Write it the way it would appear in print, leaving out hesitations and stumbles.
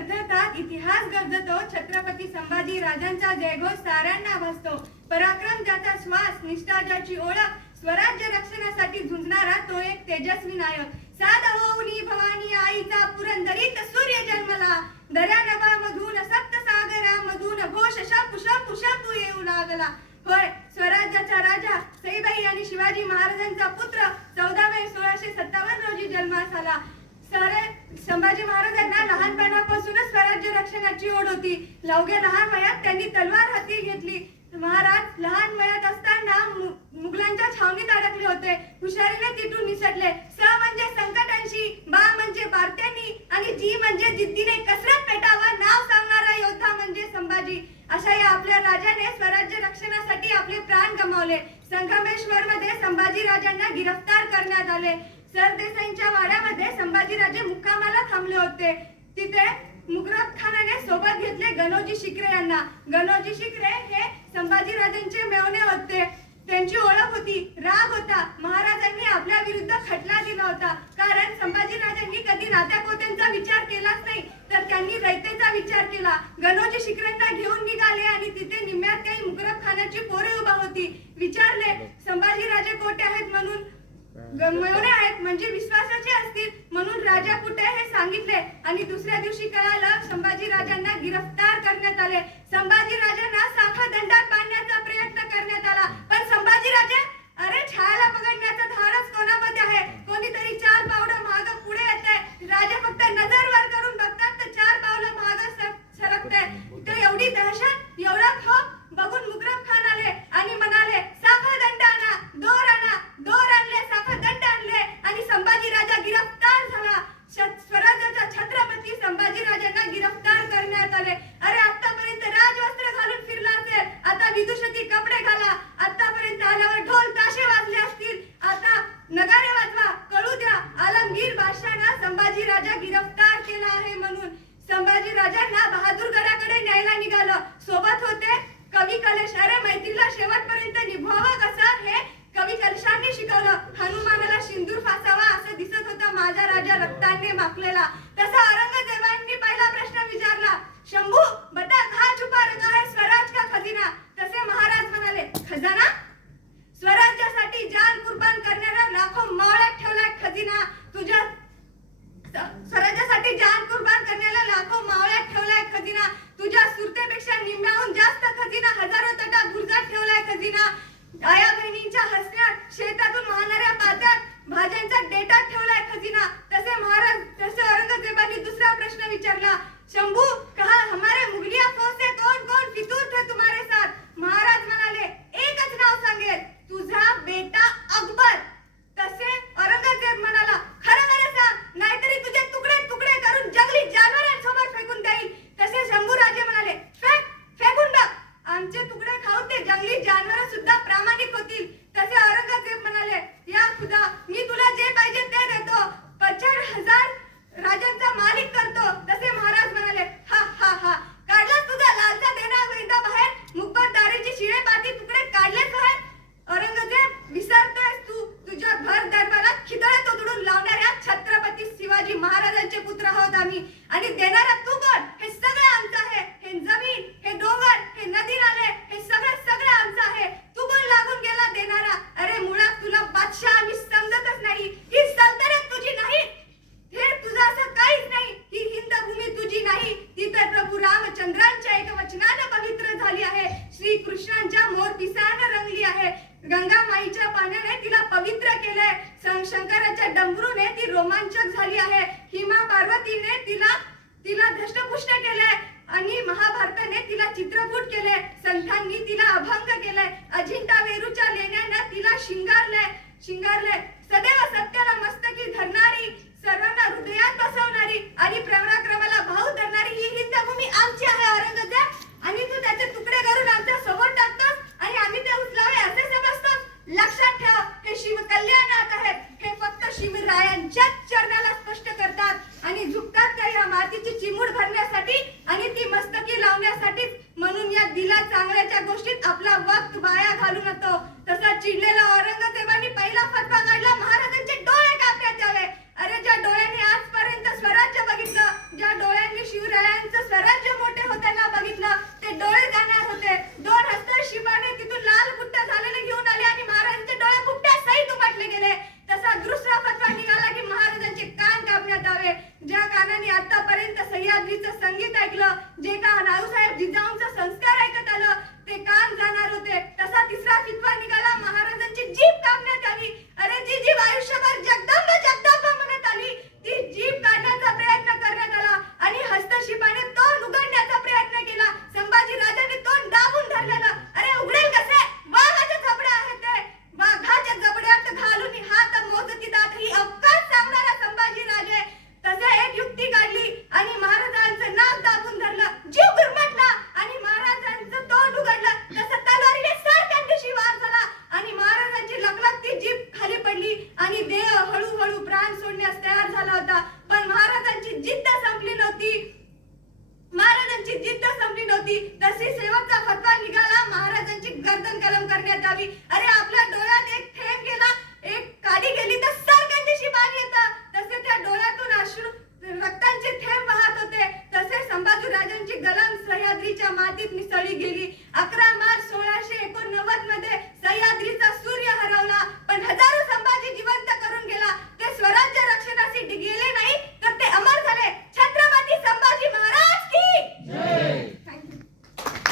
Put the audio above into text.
थरथरतात, इतिहास गरजतो, छत्रपती संभाजी राजांचा जयघोष साऱ्यांना भासतो. पराक्रम ज्याचा श्वास, निष्ठा ज्याची ओळख, स्वराज्य रक्षणासाठी झुंजणारा तो एक तेजस्वी नायक. साध होऊनी भवानी आईचा पुरंदरीत सूर्य जन्मला, दर्या नभामधून सप्त सागरामधून घोष शप शप शप येऊ लागला. होय, स्वराज्याचा राजा सईबाई आणि शिवाजी महाराजांचा पुत्र 14 मे 1657 रोजी जन्मास आला. संभाजी महाराजांना लहानपणापासूनच स्वराज्य रक्षणाची ओढ होती. लवघ्या लहान वयात त्यांनी तलवार हाती घेतली. महाराज लहान वयात असताना मुघलांच्या छावणीत अडकले होते. हुशारीने तिथून निसटले. स म्हणजे संकटांशी, बा म्हणजे भारत्यांनी आणि जी म्हणजे जिद्दीने कसरत पेटावा नाव सांगणारा योद्धा म्हणजे संभाजी. अशा या आपल्या राजाने स्वराज्य रक्षणासाठी आपले प्राण गमावले. संगमेश्वर मध्ये संभाजी राजांना गिरफ्तार करण्यात आले. सरदेसाईंच्या वाड्यामध्ये संभाजीराजे मुक्कामाला थांबले होते. तिथे मुकरब खानाने सोबत घेतले गणोजी शिकरे यांना. गणोजी शिकरे हे संभाजीराजांचे मेव्हणे होते. त्यांची ओळख होती, राग होता. महाराजांनी आपल्या विरुद्ध खटला दिला होता. कारण संभाजीराजांनी कधी नात्यापोत्यांचा विचार केलाच नाही, तर त्यांनी रयतेचा विचार केला. गणोजी शिकरेंना घेऊन निघाले आणि तिथे निम्म्यात काही मुकरब खानाची पोरे उभा होती. विचारले, संभाजीराजे कोठे आहेत म्हणून. मेव्हणे आहेत म्हणजे विश्वासाचे असतील म्हणून राजा कुठे हे सांगितले आणि दुसऱ्या दिवशी कळालं संभाजी राजांना गिरफ्तार करण्यात आले. संभाजी राजांना साखा दंडात बांधण्याचा प्रयत्न करण्यात आला, पण संभाजी राजे अरे छायाला पकडण्याचं धाडस कोणामध्ये आहे. कोणीतरी 4 पावलं माग पुढे येते. राजा फक्त नजर वर करून बघतात तर 4 पावलं माग सरकते. तर एवढी दहशत, एवढा खौफ बघून मुकरब खान आले आणि म्हणाले, साखा दंड आणा, दोर आणा. दोर आणले, साखा दंड आणले आणि संभाजी राजा गिरफ्तार झाला. स्वराज्याचा छत्रपती संभाजी राजांना गिरफ्तार करण्यात आले. अरे आतापर्यंत राजवस्त्र घालून फिरला असेल, आता विदुषकी कपडे घाला. आतापर्यंत आल्यावर ढोल ताशे वाजले असतील, आता नगारे वाजवा, कळू द्या आलमगीर बादशाहना संभाजी राजा गिरफ्तार केला आहे म्हणून. संभाजी राजांना बहादूरगडाकडे न्यायला निघालं. सोबत होते कवी कलेश. अरे मैत्रीला शेवटपर्यंत निभावावं कसं हे कवी कलेशांनी शिकवलं. हनुमानाला सिंदूर फासावा असं दिसत होता माझा राजा रक्ताने माखलेला. तसा औरंगजेबांनी पहिला प्रश्न विचारला, शंभू बता कहाँ छुपा रखा है स्वराज का खजिना. तसे महाराज म्हणाले, खजाना? स्वराज्यासाठी जान कुर्बान करणाऱ्या लाखो मावळ्यात ठेवलाय खजिना. तुझ्या स्वराज्यासाठी जान कुर्बान करण्याला लाखो मावळ्यात ठेवलाय खजिना. तुझ्या सुरतेपेक्षा निम्म्याहून जास्त खजिना हजारो तटा बुरजात ठेवलाय खजिना. आया बहिणींच्या हसण्यात, शेतातून वाहणाऱ्या पात्यात, भाज्यांचा डेटात ठेवलाय खजिना. तसे औरंगजेबाने दुसरा प्रश्न विचारला, शंभू कहा हमारे मुगलिया फौज से कौन कौन फितूर थे तुम्हारे साथ. महाराज म्हणाले, एकच नाव सांगेल, तुझा बेटा अकबर. तसे औरंगजेब म्हणाला, खरं खरं सांग, नाहीतरी तुझे तुकडे तुकडे करून जंगली जनावरांसमोर फेकून देईल. तसे शंभूराजे म्हणाले, फेकून बघ, आमचे तुकडे खाऊन ते जंगली जानवर सुद्धा प्रामाणिक होतील. तसे औरंगजेब म्हणाले, या खुदा मी तुला जे पाहिजे ते देतो, 50,000 राजांचा मालिक करतो. तसे महाराज म्हणाले, हा हा हा, काढलास तुझा लालचा देना गोविंदा बाहेर, मुखबरदारीची शिळे पाती तुकडे काढलेच बाहेर. औरंगजेब विसरतोयस तू, तुझ्या भर दरबारात खिदळत उधळून लावणाऱ्या छत्रपती शिवाजी महाराजांचे पुत्र आहोत आम्ही. आणि देणारा तू कोण? हे सगळं आमचं आहे. हे जमीन, हे डोंगर, हे नदी नाले, हे सगळं आमचं आहे. तू कोण लागून गेला देणारा? अरे मुळात तुला बादशाह आम्ही समजतच नाही. ही सल्तनत तुझी नाही, हे तुझं असं काहीच नाही. ही हिंद भूमी तुझी नाही, ती तर प्रभू रामचंद्रांच्या एक वचनानं पवित्र झाली आहे. श्री कृष्णांच्या मोरपिसानं रंगली आहे. गंगा माईच्या पाण्याने तिला पवित्र केलंय. शंकराच्या डमरूने ती रोमांचक झाली आहे. हिमा पार्वतीने तिला धष्टपुष्ट केलंय आणि महाभारताने तिला चित्रकूट केले. संतांनी तिला अभंग केलाय. अजिंठा वेरूच्या लेण्यानं तिला शिंगारले. सदैव सत्याला मस्तकी धरणारी, सर्वांना हृदयात बसवणारी आणि पराक्रमाला भाऊ धरणारी ही हिंद भूमी आमची आहे औरंगजेब. आणि तू त्याचे तुकडे करून आमच्या समोर टाकतोस आणि आम्ही ते उचलावे असे समजतोस. लक्षात ठेव, हे शिव कल्याणात आहेत. हे फक्त शिवरायांच्याच चरणाला स्पष्ट करतात आणि झुकतात त्या या मातीची चिमूड भरण्यासाठी आणि ती मस्तकी लावण्यासाठीच. म्हणून या दिला चांगल्याच्या गोष्टीत आपला वक्त वाया घालू नको. तसा चिडलेला औरंगजेबाने पहिला फतवा काढला, महाराजांचे डोळे कापण्यात यावे. अरे ज्या डोळ्यांनी आजपर्यंत स्वराज्य बघितलं, ज्या डोळ्यांनी शिवरायांना देवीचं संगीत ऐकलं, जे का नाऊसाहेब जिजाऊंचं संस्कार ऐकत आलं ते कान जाणार होते. तसा तिसरा फितवा निघाला, महाराजांची जीभ कापण्यात आली. अरे जी जीभ आयुष्यभर जगदंब जगदंब म्हणत आली, ती जीभ काढण्याचा प्रयत्न करण्यात आला आणि हस्तशिपाने तोंड उघडण्याचा प्रयत्न केला. संभाजी राजांनी तोंड दाबून धरलेलं. अरे उघडेल कसे? वाघाचे जबडे आहेत ते. वाघाच्या जबड्यात घालून हात मोजती दात ही अवकाश सांगणारा संभाजी राजे तसे एक युक्ती काढली आणि महाराजांचं नाक दाबून धरलं. जीव गुरमटला आणि महाराजांचं तोंड उघडलं. तसं तलवारीने सारख्या दिवशी वार झाला आणि महाराजांची लखलखती जीभ खाली पडली आणि देह हळूहळू प्राण सोडण्यास तयार झाला होता. पण महाराजांची जिद्द संपली नव्हती. महाराजांची जिद्द संपली नव्हती. तशी शेवटचा फतवा निघाला, महाराजांची गर्दन कलम करण्यात यावी. अरे आपल्या डोळ्यात एक थेंब गेला, एक काडी गेली तर सारख्या दिवशी पाणी येतं. तसे त्या डोळ्यातून अश्रू रक्तांचे थेंब वाहत होते. तसे संभाजी राजांची गलम सह्याद्रीच्या मातीत मिसळली गेली. 11 मार्च